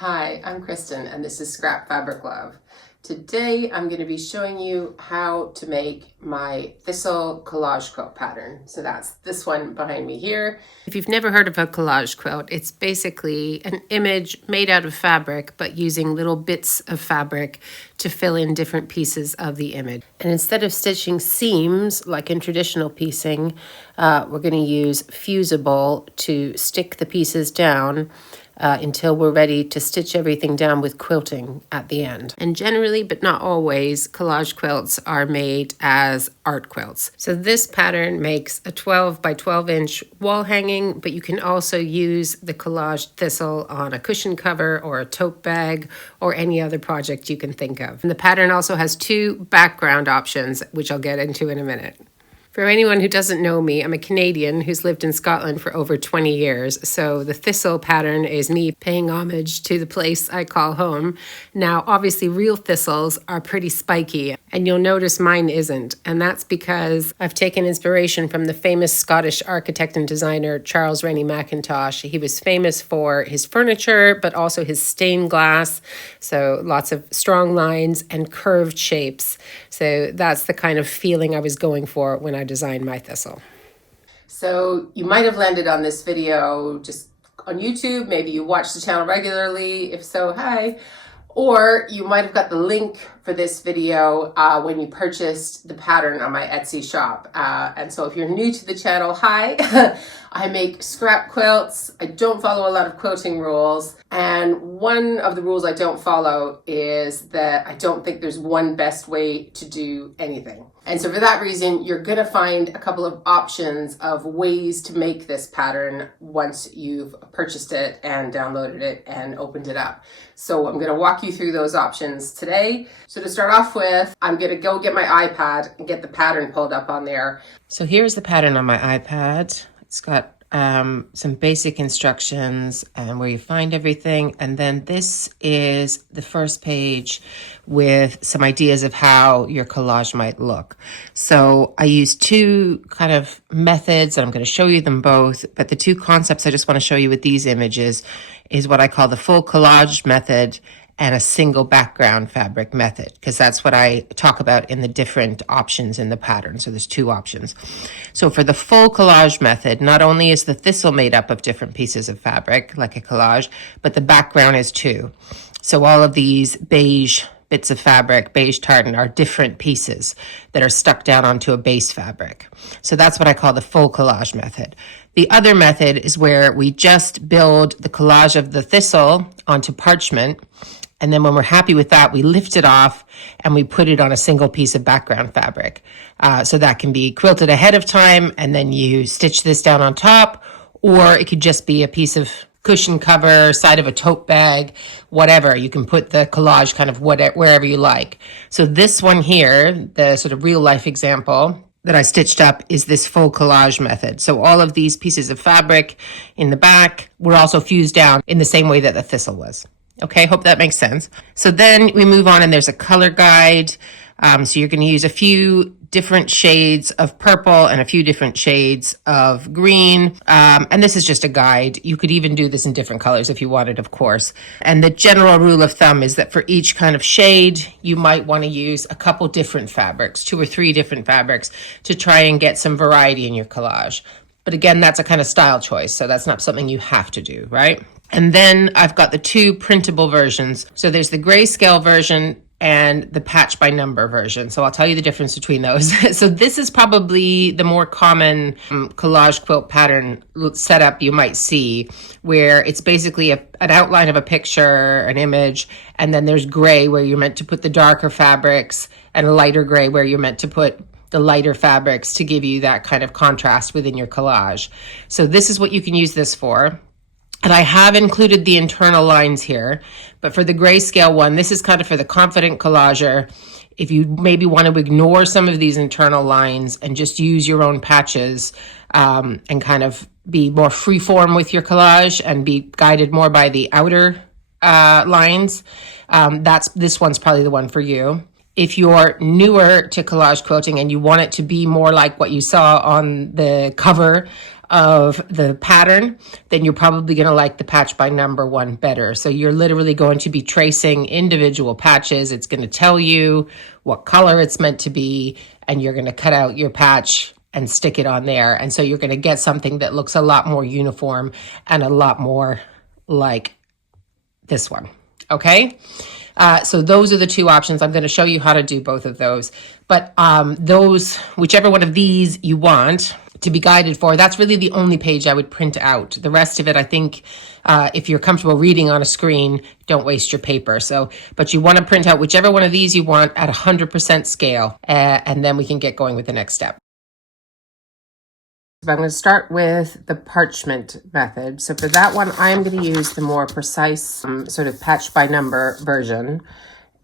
Hi, I'm Kristen and this is Scrap Fabric Love. Today I'm going to be showing you how to make my Thistle Collage Quilt pattern. So that's this one behind me here. If you've never heard of a collage quilt, it's basically an image made out of fabric but using little bits of fabric to fill in different pieces of the image. And instead of stitching seams like in traditional piecing, we're going to use fusible to stick the pieces down until we're ready to stitch everything down with quilting at the end. And generally, but not always, collage quilts are made as art quilts. So this pattern makes a 12 by 12 inch wall hanging, but you can also use the collage thistle on a cushion cover or a tote bag or any other project you can think of. And the pattern also has two background options, which I'll get into in a minute. For anyone who doesn't know me, I'm a Canadian who's lived in Scotland for over 20 years, so the thistle pattern is me paying homage to the place I call home. Now, obviously, real thistles are pretty spiky, and you'll notice mine isn't, and that's because I've taken inspiration from the famous Scottish architect and designer Charles Rennie Mackintosh. He was famous for his furniture, but also his stained glass, so lots of strong lines and curved shapes. So that's the kind of feeling I was going for when I designed my thistle. So you might have landed on this video just on YouTube. Maybe you watch the channel regularly. If so, hi. Or you might have got the link for this video when you purchased the pattern on my Etsy shop. And so if you're new to the channel, hi. I make scrap quilts. I don't follow a lot of quilting rules. And one of the rules I don't follow is that I don't think there's one best way to do anything. And so for that reason, you're gonna find a couple of options of ways to make this pattern once you've purchased it and downloaded it and opened it up. So I'm gonna walk you through those options today. So to start off with, I'm gonna go get my iPad and get the pattern pulled up on there. So here's the pattern on my iPad. It's got some basic instructions and where you find everything. And then this is the first page with some ideas of how your collage might look. So I use two kind of methods, and I'm going to show you them both. But the two concepts I just want to show you with these images is what I call the full collage method and a single background fabric method, because that's what I talk about in the different options in the pattern. So there's two options. So for the full collage method, not only is the thistle made up of different pieces of fabric, like a collage, but the background is too. So all of these beige bits of fabric, beige tartan, are different pieces that are stuck down onto a base fabric. So that's what I call the full collage method. The other method is where we just build the collage of the thistle onto parchment. And then when we're happy with that, we lift it off and we put it on a single piece of background fabric. So that can be quilted ahead of time, and then you stitch this down on top, or it could just be a piece of cushion cover, side of a tote bag, whatever. You can put the collage kind of wherever you like. So this one here, the sort of real life example that I stitched up, is this full collage method. So all of these pieces of fabric in the back were also fused down in the same way that the thistle was. Okay, hope that makes sense. So then we move on, and there's a color guide. So you're going to use a few different shades of purple and a few different shades of green. And this is just a guide. You could even do this in different colors if you wanted, of course. And the general rule of thumb is that for each kind of shade, you might want to use a couple different fabrics, 2 or 3 different fabrics, to try and get some variety in your collage. But again, that's a kind of style choice, so that's not something you have to do, right? And then I've got the two printable versions. So there's the Greyscale version and the patch by number version. So I'll tell you the difference between those. So this is probably the more common collage quilt pattern setup you might see, where it's basically an outline of a picture, an image, and then there's gray where you're meant to put the darker fabrics, and a lighter gray where you're meant to put the lighter fabrics to give you that kind of contrast within your collage. So this is what you can use this for. And I have included the internal lines here, but for the Greyscale one, this is kind of for the confident collager. If you maybe want to ignore some of these internal lines and just use your own patches and kind of be more freeform with your collage and be guided more by the outer lines, this one's probably the one for you. If you're newer to collage quilting and you want it to be more like what you saw on the cover of the pattern, then you're probably going to like the patch by number one better. So you're literally going to be tracing individual patches. It's going to tell you what color it's meant to be, and you're going to cut out your patch and stick it on there. And so you're going to get something that looks a lot more uniform and a lot more like this one. Okay. So those are the two options. I'm going to show you how to do both of those. But whichever one of these you want to be guided for, that's really the only page I would print out. The rest of it, I think, if you're comfortable reading on a screen, don't waste your paper. But you want to print out whichever one of these you want at 100% scale, and then we can get going with the next step. I'm going to start with the Parchment Method. So for that one, I'm going to use the more precise sort of patch by number version.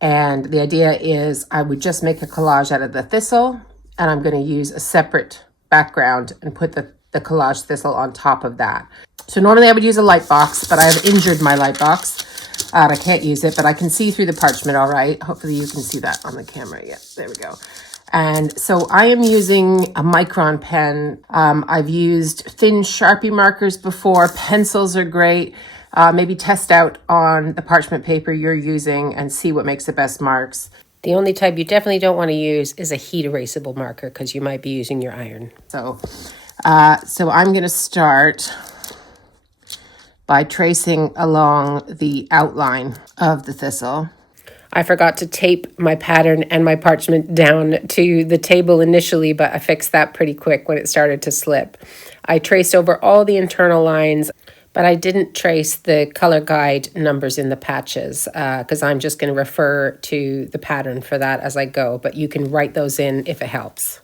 And the idea is I would just make a collage out of the thistle, and I'm going to use a separate background and put the collage thistle on top of that. So normally I would use a light box, but I have injured my light box. I can't use it, but I can see through the parchment all right. Hopefully you can see that on the camera. Yeah, there we go. And so I am using a micron pen. I've used thin Sharpie markers before. Pencils are great. Maybe test out on the parchment paper you're using and see what makes the best marks. The only type you definitely don't want to use is a heat erasable marker because you might be using your iron. So I'm going to start by tracing along the outline of the thistle. I forgot to tape my pattern and my parchment down to the table initially, but I fixed that pretty quick when it started to slip. I traced over all the internal lines, but I didn't trace the color guide numbers in the patches because I'm just going to refer to the pattern for that as I go, but you can write those in if it helps.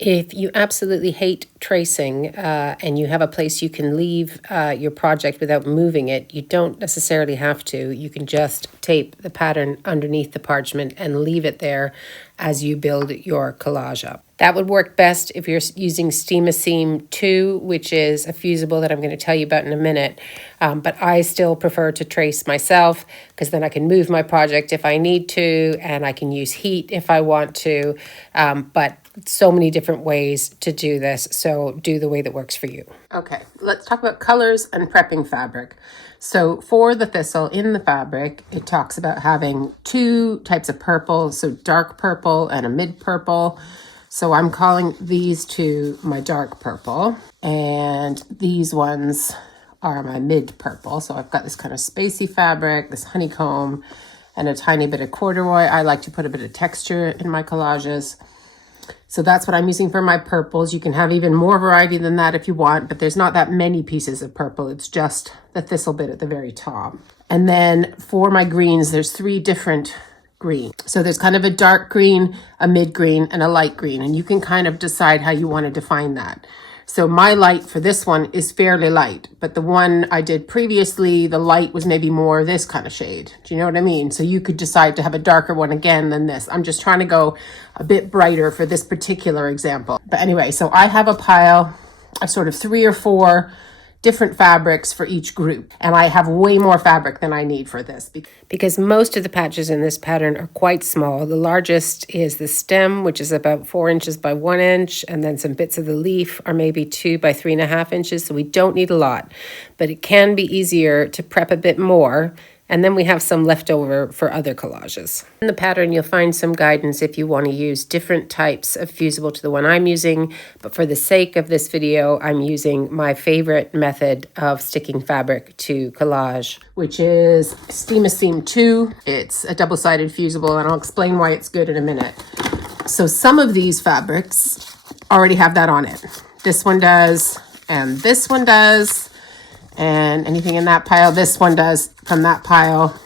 If you absolutely hate tracing and you have a place you can leave your project without moving it, you don't necessarily have to. You can just tape the pattern underneath the parchment and leave it there as you build your collage up. That would work best if you're using Steam-A-Seam 2, which is a fusible that I'm going to tell you about in a minute. But I still prefer to trace myself because then I can move my project if I need to, and I can use heat if I want to. But so many different ways to do this, so do the way that works for you. Okay, let's talk about colors and prepping fabric. So for the thistle in the fabric, it talks about having two types of purple, so dark purple and a mid purple. So I'm calling these two my dark purple, and these ones are my mid purple. So I've got this kind of spacey fabric, this honeycomb, and a tiny bit of corduroy. I like to put a bit of texture in my collages. So that's what I'm using for my purples. You can have even more variety than that if you want, but there's not that many pieces of purple. It's just the thistle bit at the very top. And then for my greens, there's three different green. So there's kind of a dark green, a mid green, and a light green. And you can kind of decide how you want to define that. So my light for this one is fairly light, but the one I did previously, the light was maybe more this kind of shade. Do you know what I mean? So you could decide to have a darker one again than this. I'm just trying to go a bit brighter for this particular example. But anyway, so I have a pile of sort of 3 or 4 different fabrics for each group. And I have way more fabric than I need for this. Because most of the patches in this pattern are quite small. The largest is the stem, which is about 4 inches by 1 inch. And then some bits of the leaf are maybe 2 by 3.5 inches. So we don't need a lot. But it can be easier to prep a bit more. And then we have some left over for other collages. In the pattern, you'll find some guidance if you want to use different types of fusible to the one I'm using. But for the sake of this video, I'm using my favorite method of sticking fabric to collage, which is Steam-A-Seam 2. It's a double-sided fusible, and I'll explain why it's good in a minute. So some of these fabrics already have that on it. This one does, and this one does. And anything in that pile, this one does from that pile,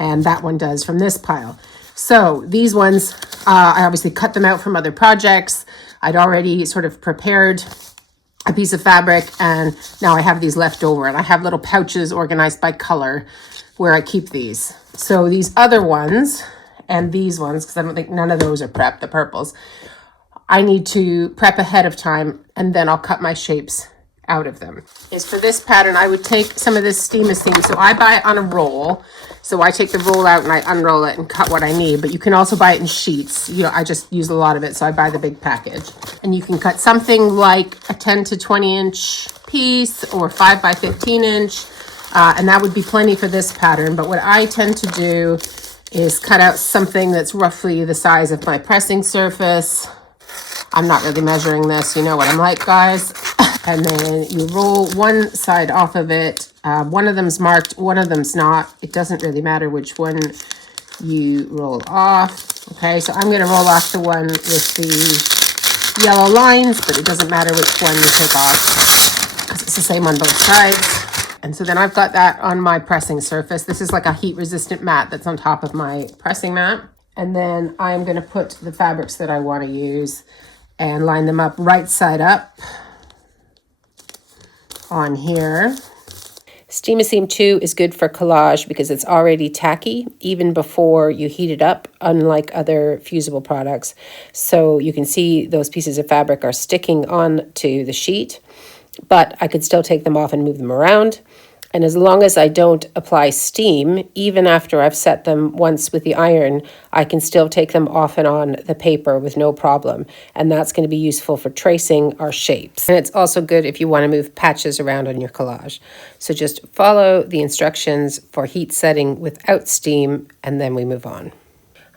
and that one does from this pile. So these ones, I obviously cut them out from other projects. I'd already sort of prepared a piece of fabric, and now I have these left over, and I have little pouches organized by color where I keep these. So these other ones and these ones, because I don't think none of those are prepped, the purples, I need to prep ahead of time, and then I'll cut my shapes out of them. Is for this pattern, I would take some of this steam seam. So I buy it on a roll. So I take the roll out and I unroll it and cut what I need. But you can also buy it in sheets. You know, I just use a lot of it, so I buy the big package. And you can cut something like a 10 to 20 inch piece or 5 by 15 inch. And that would be plenty for this pattern. But what I tend to do is cut out something that's roughly the size of my pressing surface. I'm not really measuring this, you know what I'm like, guys. And then you roll one side off of it. One of them's marked, one of them's not. It doesn't really matter which one you roll off. Okay, so I'm going to roll off the one with the yellow lines, but it doesn't matter which one you take off because it's the same on both sides. And so then I've got that on my pressing surface. This is like a heat-resistant mat that's on top of my pressing mat. And then I'm going to put the fabrics that I want to use and line them up right side up on here. Steam Seam 2 is good for collage because it's already tacky even before you heat it up, unlike other fusible products. So you can see those pieces of fabric are sticking onto the sheet, but I could still take them off and move them around. And as long as I don't apply steam, even after I've set them once with the iron, I can still take them off and on the paper with no problem. And that's going to be useful for tracing our shapes. And it's also good if you want to move patches around on your collage. So just follow the instructions for heat setting without steam, and then we move on.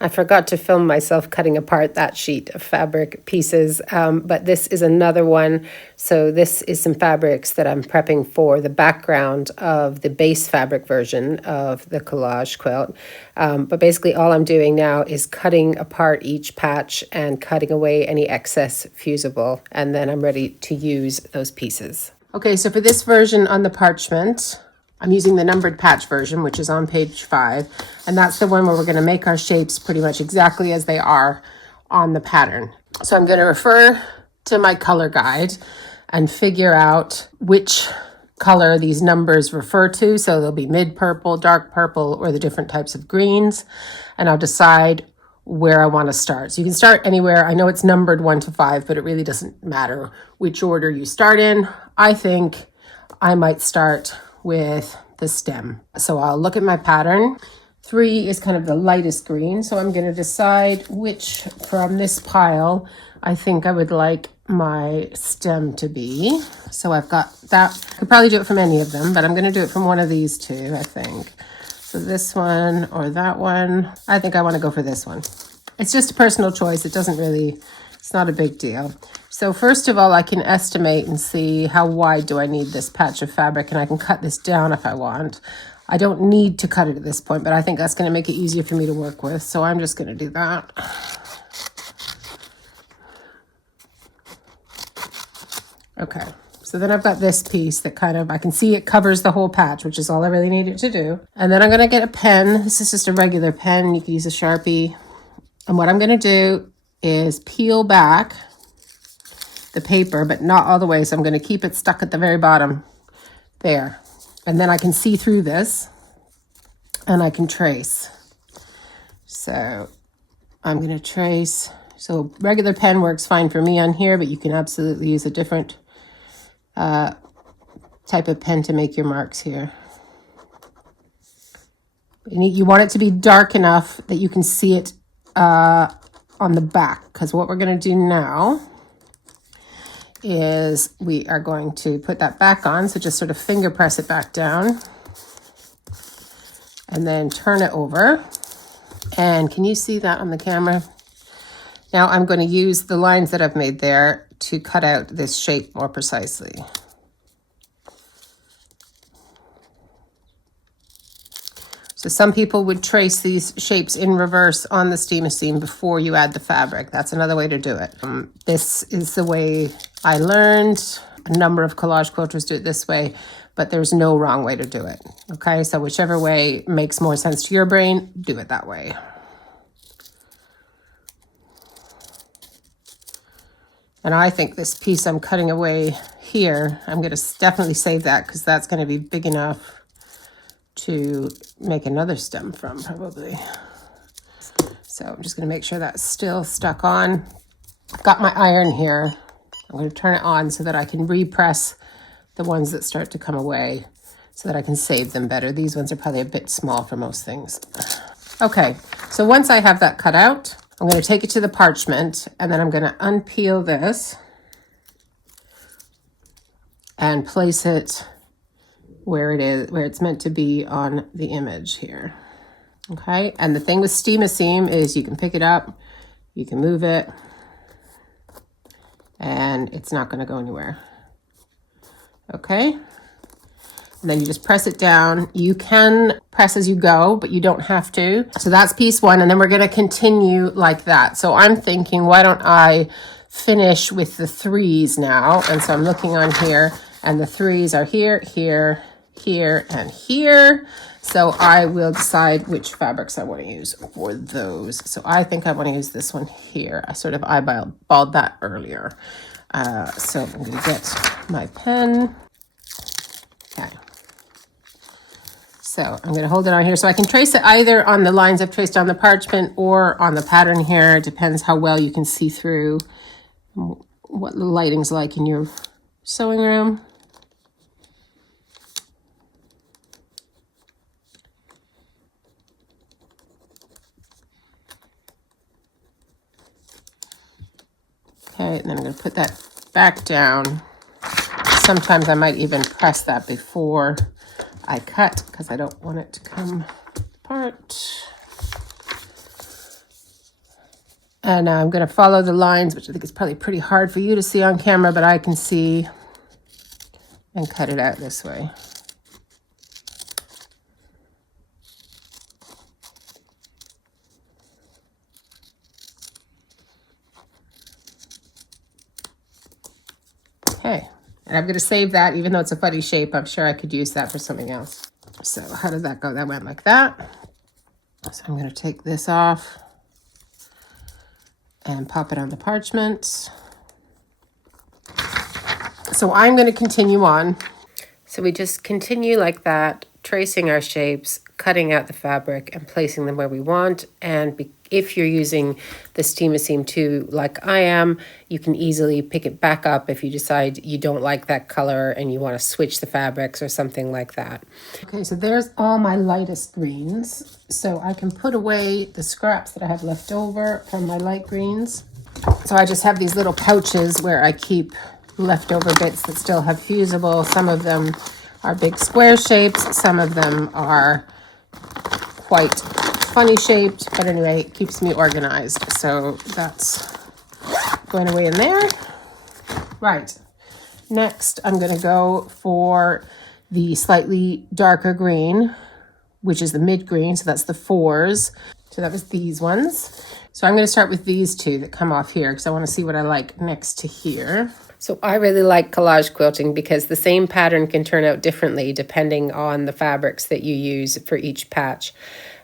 I forgot to film myself cutting apart that sheet of fabric pieces, but this is another one. So this is some fabrics that I'm prepping for the background of the base fabric version of the collage quilt. But basically all I'm doing now is cutting apart each patch and cutting away any excess fusible, and then I'm ready to use those pieces. Okay, so for this version on the parchment, I'm using the numbered patch version, which is on page 5, and that's the one where we're going to make our shapes pretty much exactly as they are on the pattern. So I'm going to refer to my color guide and figure out which color these numbers refer to. So they'll be mid purple, dark purple, or the different types of greens, and I'll decide where I want to start. So you can start anywhere. I know it's numbered 1 to 5, but it really doesn't matter which order you start in. I think I might start with the stem. So I'll look at my pattern. 3 is kind of the lightest green. So I'm going to decide which from this pile I think I would like my stem to be. So I've got that. I could probably do it from any of them, but I'm going to do it from one of these two, I think. So this one or that one. I think I want to go for this one. It's just a personal choice. It doesn't really, it's not a big deal. So first of all, I can estimate and see how wide do I need this patch of fabric, and I can cut this down if I want. I don't need to cut it at this point, but I think that's going to make it easier for me to work with. So I'm just going to do that. Okay, so then I've got this piece that kind of, I can see it covers the whole patch, which is all I really needed to do. And then I'm going to get a pen. This is just a regular pen. You can use a Sharpie. And what I'm going to do is peel back the paper, but not all the way. So I'm going to keep it stuck at the very bottom there. And then I can see through this and I can trace. So I'm going to trace. So regular pen works fine for me on here, but you can absolutely use a different type of pen to make your marks here. You want it to be dark enough that you can see it on the back, because what we're going to do now is we are going to put that back on. So just sort of finger press it back down and then turn it over. And can you see that on the camera? Now I'm going to use the lines that I've made there to cut out this shape more precisely. So some people would trace these shapes in reverse on the steam seam before you add the fabric. That's another way to do it. This is the way I learned. A number of collage quilters do it this way, but there's no wrong way to do it. Okay, so whichever way makes more sense to your brain, do it that way. And I think this piece I'm cutting away here, I'm going to definitely save that because that's going to be big enough to make another stem from, probably. So I'm just going to make sure that's still stuck on. I've got my iron here. I'm going to turn it on so that I can repress the ones that start to come away so that I can save them better. These ones are probably a bit small for most things. Okay, so once I have that cut out, I'm going to take it to the parchment, and then I'm going to unpeel this and place it where it is, where it's meant to be on the image here. Okay, and the thing with Steam-A-Seam is you can pick it up, you can move it, and it's not going to go anywhere. Okay, and then you just press it down. You can press as you go, but you don't have to. So that's piece one, and then we're going to continue like that. So I'm thinking, why don't I finish with the threes now? And so I'm looking on here, and the threes are here, here, here, and here. So I will decide which fabrics I want to use for those. So I think I want to use this one here. I sort of eyeballed that earlier. So I'm going to get my pen. Okay. So I'm going to hold it on here so I can trace it either on the lines I've traced on the parchment or on the pattern here. It depends how well you can see through, what the lighting's like in your sewing room. Okay, and then I'm going to put that back down. Sometimes I might even press that before I cut because I don't want it to come apart. And I'm going to follow the lines, which I think is probably pretty hard for you to see on camera, but I can see, and cut it out this way. Okay, and I'm going to save that, even though it's a funny shape. I'm sure I could use that for something else. So how did that go? That went like that. So I'm going to take this off and pop it on the parchment. So I'm going to continue on. So we just continue like that, tracing our shapes, cutting out the fabric and placing them where we want. And if you're using the Steam-A-Seam 2 like I am, you can easily pick it back up if you decide you don't like that color and you want to switch the fabrics or something like that. Okay, so there's all my lightest greens. So I can put away the scraps that I have left over from my light greens. So I just have these little pouches where I keep leftover bits that still have fusible. Some of them are big square shapes. Some of them are quite funny shaped, but anyway, it keeps me organized. So that's going away in there. Right. Next, I'm going to go for the slightly darker green, which is the mid green. So that's the 4s. So that was these ones. So I'm going to start with these two that come off here because I want to see what I like next to here. So I really like collage quilting because the same pattern can turn out differently depending on the fabrics that you use for each patch.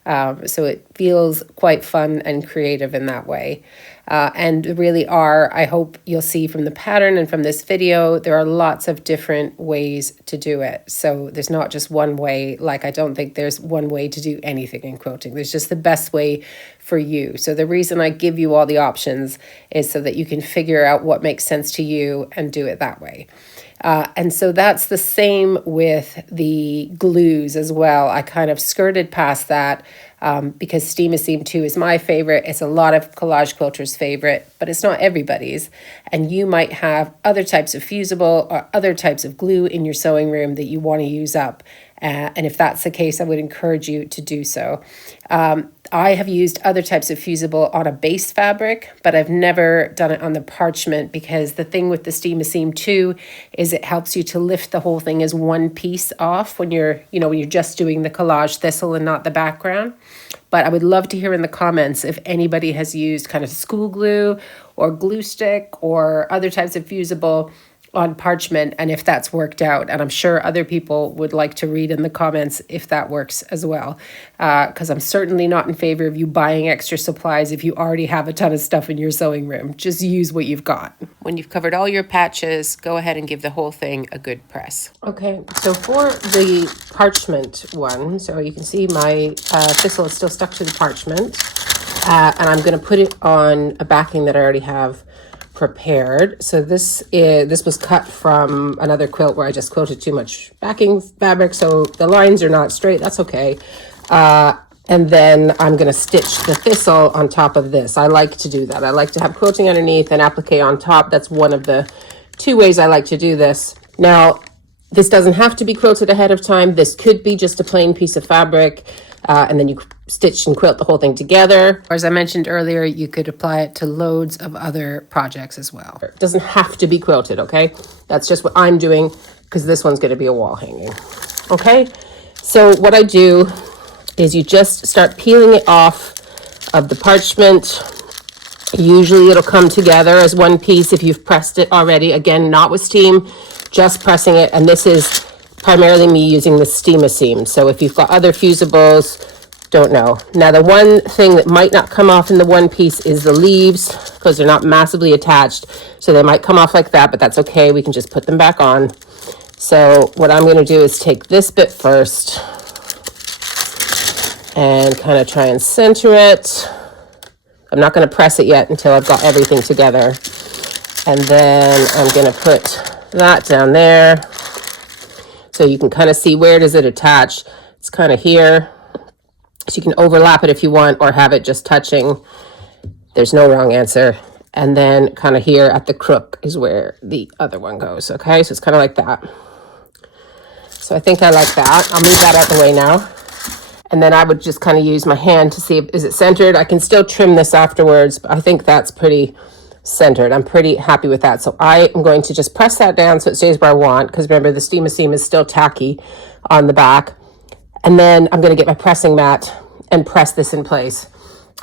So it feels quite fun and creative in that way. And really I hope you'll see from the pattern and from this video, there are lots of different ways to do it. So there's not just one way. Like, I don't think there's one way to do anything in quilting. There's just the best way for you. So the reason I give you all the options is so that you can figure out what makes sense to you and do it that way. And so that's the same with the glues as well. I kind of skirted past that because Steam-A-Seam 2 is my favorite. It's a lot of collage quilters' favorite, but it's not everybody's. And you might have other types of fusible or other types of glue in your sewing room that you want to use up. And if that's the case, I would encourage you to do so. I have used other types of fusible on a base fabric, but I've never done it on the parchment because the thing with the Steam-A-Seam 2 is it helps you to lift the whole thing as one piece off when you're just doing the collage thistle and not the background. But I would love to hear in the comments if anybody has used kind of school glue or glue stick or other types of fusible on parchment and if that's worked out. And I'm sure other people would like to read in the comments if that works as well, because I'm certainly not in favor of you buying extra supplies if you already have a ton of stuff in your sewing room. Just use what you've got. When you've covered all your patches, go ahead and give the whole thing a good press. Okay, so for the parchment one, so you can see my thistle is still stuck to the parchment, and I'm going to put it on a backing that I already have prepared. So this was cut from another quilt where I just quilted too much backing fabric, so the lines are not straight. That's okay. And then I'm going to stitch the thistle on top of this. I like to do that. I like to have quilting underneath and applique on top. That's one of the two ways I like to do this. Now, this doesn't have to be quilted ahead of time. This could be just a plain piece of fabric, and then you stitch and quilt the whole thing together. Or as I mentioned earlier, you could apply it to loads of other projects as well. It doesn't have to be quilted, okay? That's just what I'm doing because this one's going to be a wall hanging, okay? So what I do is you just start peeling it off of the parchment. Usually it'll come together as one piece if you've pressed it already. Again, not with steam, just pressing it. And this is primarily me using the Steam-A-Seam. So if you've got other fusibles, don't know. Now the one thing that might not come off in the one piece is the leaves, because they're not massively attached. So they might come off like that, but that's okay. We can just put them back on. So what I'm going to do is take this bit first and kind of try and center it. I'm not going to press it yet until I've got everything together. And then I'm going to put that down there. So you can kind of see where does it attach. It's kind of here. So you can overlap it if you want or have it just touching. There's no wrong answer. And then kind of here at the crook is where the other one goes. Okay, so it's kind of like that. So I think I like that. I'll move that out the way now. And then I would just kind of use my hand to see if is it centered. I can still trim this afterwards, but I think that's pretty centered. I'm pretty happy with that. So I am going to just press that down so it stays where I want, because remember the Steam-A-Seam is still tacky on the back. And then I'm going to get my pressing mat and press this in place.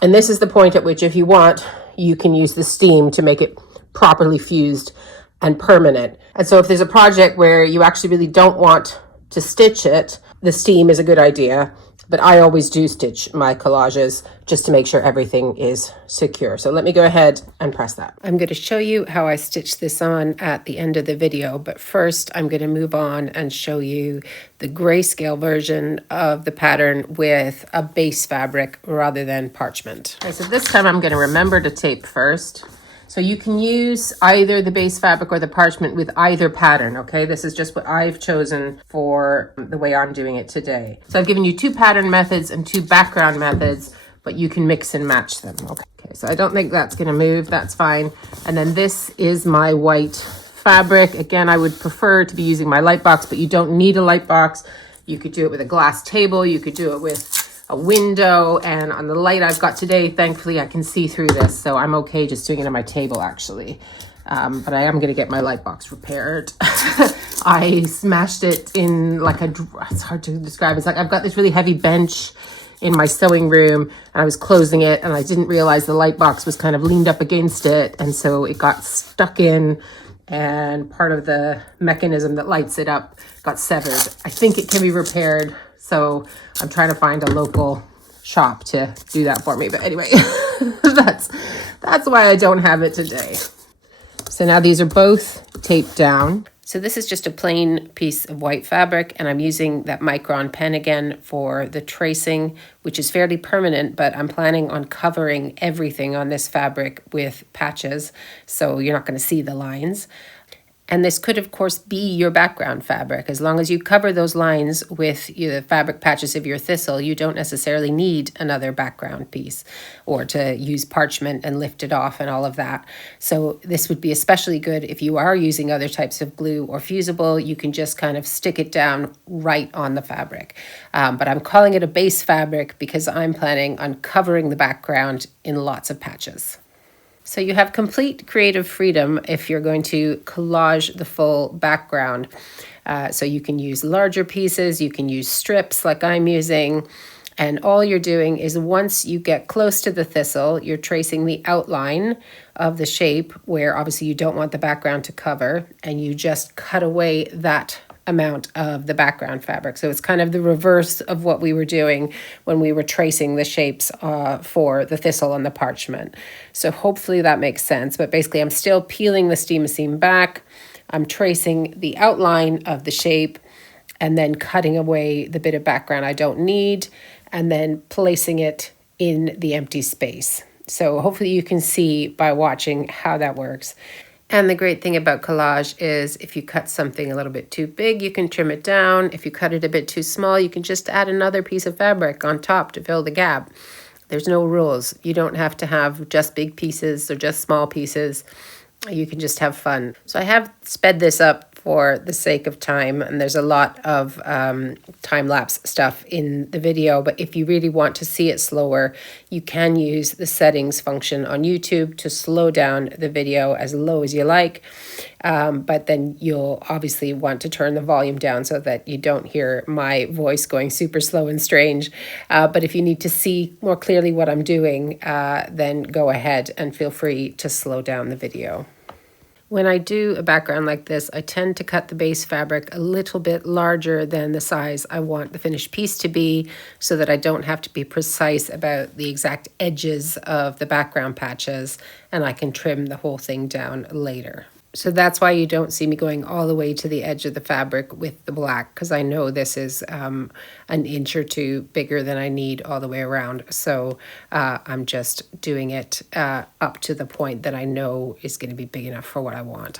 And this is the point at which, if you want, you can use the steam to make it properly fused and permanent. And so if there's a project where you actually really don't want to stitch it, the steam is a good idea. But I always do stitch my collages just to make sure everything is secure. So let me go ahead and press that. I'm going to show you how I stitch this on at the end of the video. But first, I'm going to move on and show you the grayscale version of the pattern with a base fabric rather than parchment. Okay, so this time I'm going to remember to tape first. So you can use either the base fabric or the parchment with either pattern, okay? This is just what I've chosen for the way I'm doing it today. So I've given you 2 pattern methods and 2 background methods, but you can mix and match them, okay? So I don't think that's gonna move, that's fine. And then this is my white fabric. Again, I would prefer to be using my light box, but you don't need a light box. You could do it with a glass table, you could do it with a window, and on the light I've got today, thankfully I can see through this, so I'm okay just doing it on my table actually. But I am going to get my light box repaired. I smashed it in like it's hard to describe. It's like I've got this really heavy bench in my sewing room, and I was closing it, and I didn't realize the light box was kind of leaned up against it, and so it got stuck in, and part of the mechanism that lights it up got severed. I think it can be repaired. So I'm trying to find a local shop to do that for me. But anyway, that's why I don't have it today. So now these are both taped down. So this is just a plain piece of white fabric, and I'm using that micron pen again for the tracing, which is fairly permanent, but I'm planning on covering everything on this fabric with patches, so you're not going to see the lines. And this could, of course, be your background fabric. As long as you cover those lines with the fabric patches of your thistle, you don't necessarily need another background piece or to use parchment and lift it off and all of that. So this would be especially good if you are using other types of glue or fusible. You can just kind of stick it down right on the fabric. But I'm calling it a base fabric because I'm planning on covering the background in lots of patches. So you have complete creative freedom if you're going to collage the full background. So you can use larger pieces, you can use strips like I'm using, and all you're doing is once you get close to the thistle, you're tracing the outline of the shape where obviously you don't want the background to cover, and you just cut away that amount of the background fabric. So it's kind of the reverse of what we were doing when we were tracing the shapes for the thistle on the parchment. So hopefully that makes sense. But basically I'm still peeling the Steam-A-Seam back. I'm tracing the outline of the shape and then cutting away the bit of background I don't need and then placing it in the empty space. So hopefully you can see by watching how that works. And the great thing about collage is if you cut something a little bit too big, you can trim it down. If you cut it a bit too small, you can just add another piece of fabric on top to fill the gap. There's no rules. You don't have to have just big pieces or just small pieces. You can just have fun. So I have sped this up for the sake of time, and there's a lot of time-lapse stuff in the video, but if you really want to see it slower, you can use the settings function on YouTube to slow down the video as low as you like, but then you'll obviously want to turn the volume down so that you don't hear my voice going super slow and strange. But if you need to see more clearly what I'm doing, then go ahead and feel free to slow down the video. When I do a background like this, I tend to cut the base fabric a little bit larger than the size I want the finished piece to be, so that I don't have to be precise about the exact edges of the background patches, and I can trim the whole thing down later. So that's why you don't see me going all the way to the edge of the fabric with the black, because I know this is an inch or two bigger than I need all the way around. So I'm just doing it up to the point that I know is going to be big enough for what I want.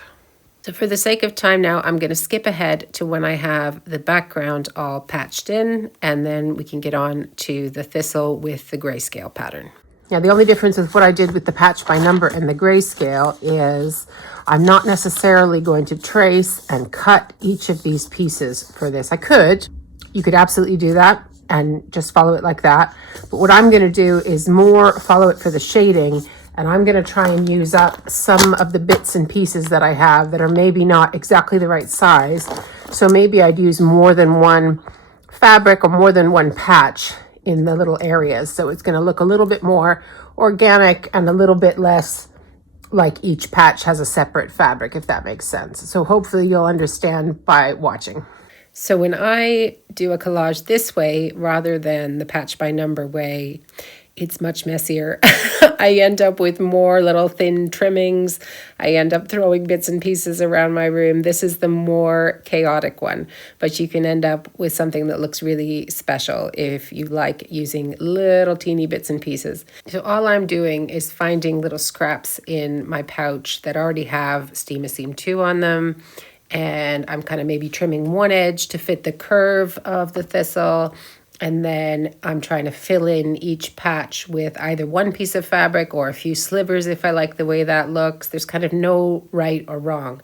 So for the sake of time now, I'm going to skip ahead to when I have the background all patched in, and then we can get on to the thistle with the grayscale pattern. Now, the only difference with what I did with the patch by number and the grayscale is I'm not necessarily going to trace and cut each of these pieces for this. You could absolutely do that and just follow it like that. But what I'm going to do is more follow it for the shading, and I'm going to try and use up some of the bits and pieces that I have that are maybe not exactly the right size. So maybe I'd use more than one fabric or more than one patch in the little areas. So it's going to look a little bit more organic and a little bit less like each patch has a separate fabric, if that makes sense. So hopefully you'll understand by watching. So when I do a collage this way, rather than the patch by number way, it's much messier. I end up with more little thin trimmings. I end up throwing bits and pieces around my room. This is the more chaotic one, but you can end up with something that looks really special if you like using little teeny bits and pieces. So all I'm doing is finding little scraps in my pouch that already have Steam 2 on them, and I'm kind of maybe trimming one edge to fit the curve of the thistle. And then I'm trying to fill in each patch with either one piece of fabric or a few slivers if I like the way that looks. There's kind of no right or wrong.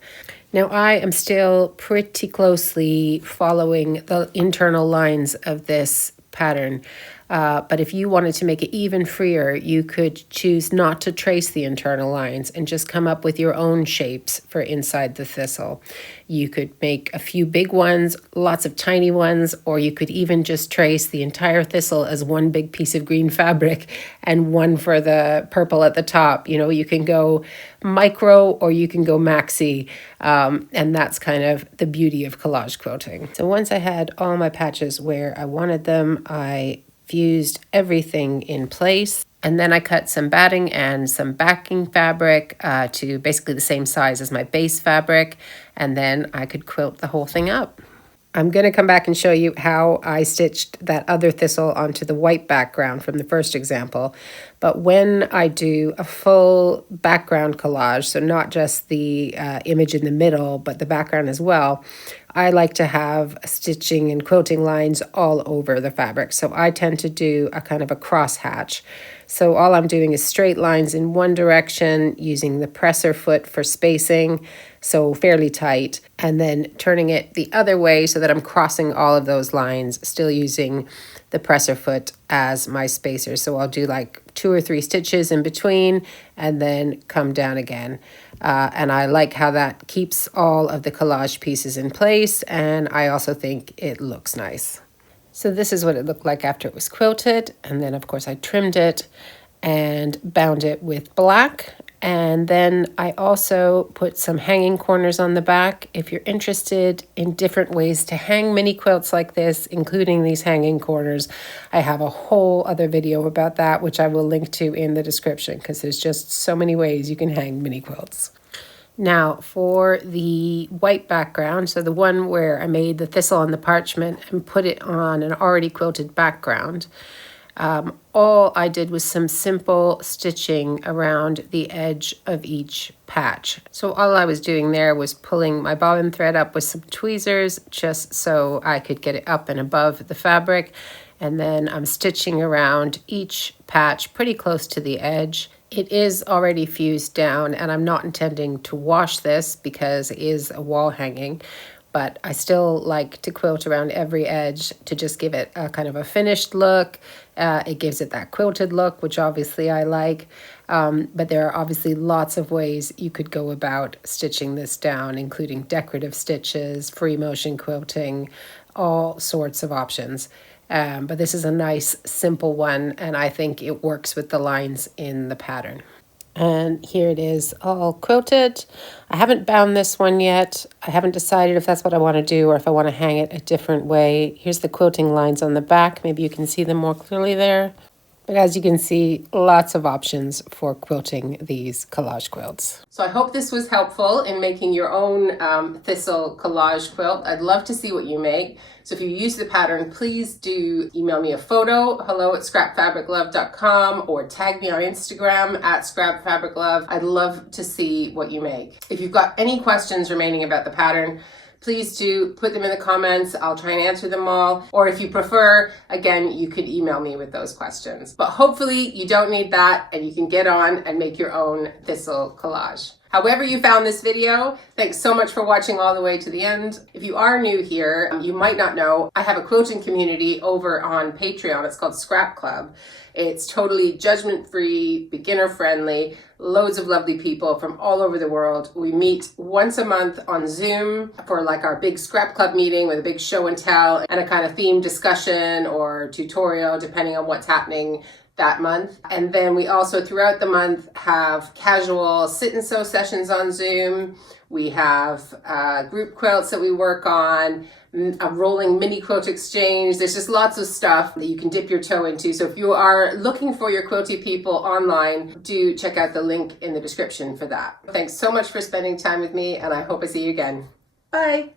Now I am still pretty closely following the internal lines of this pattern. But if you wanted to make it even freer, you could choose not to trace the internal lines and just come up with your own shapes for inside the thistle. You could make a few big ones, lots of tiny ones, or you could even just trace the entire thistle as one big piece of green fabric and one for the purple at the top. You know, you can go micro or you can go maxi, and that's kind of the beauty of collage quilting. So once I had all my patches where I wanted them, I fused everything in place, and then I cut some batting and some backing fabric to basically the same size as my base fabric, and then I could quilt the whole thing up. I'm going to come back and show you how I stitched that other thistle onto the white background from the first example. But when I do a full background collage, so not just the image in the middle, but the background as well, I like to have stitching and quilting lines all over the fabric. So I tend to do a kind of a cross hatch. So all I'm doing is straight lines in one direction using the presser foot for spacing, so fairly tight, and then turning it the other way so that I'm crossing all of those lines, still using the presser foot as my spacer. So I'll do like 2 or 3 stitches in between and then come down again. And I like how that keeps all of the collage pieces in place, and I also think it looks nice. So this is what it looked like after it was quilted, and then of course I trimmed it and bound it with black. And then I also put some hanging corners on the back. If you're interested in different ways to hang mini quilts like this, including these hanging corners, I have a whole other video about that, which I will link to in the description, because there's just so many ways you can hang mini quilts. Now for the white background, so the one where I made the thistle on the parchment and put it on an already quilted background, All I did was some simple stitching around the edge of each patch. So all I was doing there was pulling my bobbin thread up with some tweezers just so I could get it up and above the fabric. And then I'm stitching around each patch pretty close to the edge. It is already fused down, and I'm not intending to wash this because it is a wall hanging, but I still like to quilt around every edge to just give it a kind of a finished look. It gives it that quilted look, which obviously I like. But there are obviously lots of ways you could go about stitching this down, including decorative stitches, free motion quilting, all sorts of options. But this is a nice, simple one, and I think it works with the lines in the pattern. And here it is all quilted. I haven't bound this one yet. I haven't decided if that's what I want to do or if I want to hang it a different way. Here's the quilting lines on the back. Maybe you can see them more clearly there. But as you can see, lots of options for quilting these collage quilts. So I hope this was helpful in making your own Thistle Collage quilt. I'd love to see what you make. So if you use the pattern, please do email me a photo, hello@scrapfabriclove.com, or tag me on Instagram @scrapfabriclove. I'd love to see what you make. If you've got any questions remaining about the pattern, please do put them in the comments. I'll try and answer them all. Or if you prefer, again, you could email me with those questions. But hopefully you don't need that and you can get on and make your own Thistle collage. However you found this video, thanks so much for watching all the way to the end. If you are new here, you might not know, I have a quilting community over on Patreon. It's called Scrap Club. It's totally judgment-free, beginner-friendly, loads of lovely people from all over the world. We meet once a month on Zoom for like our big Scrap Club meeting with a big show and tell and a kind of theme discussion or tutorial depending on what's happening that month. And then we also throughout the month have casual sit and sew sessions on Zoom. We have group quilts that we work on, a rolling mini quilt exchange. There's just lots of stuff that you can dip your toe into. So if you are looking for your quilty people online, do check out the link in the description for that. Thanks so much for spending time with me, and I hope I see you again. Bye.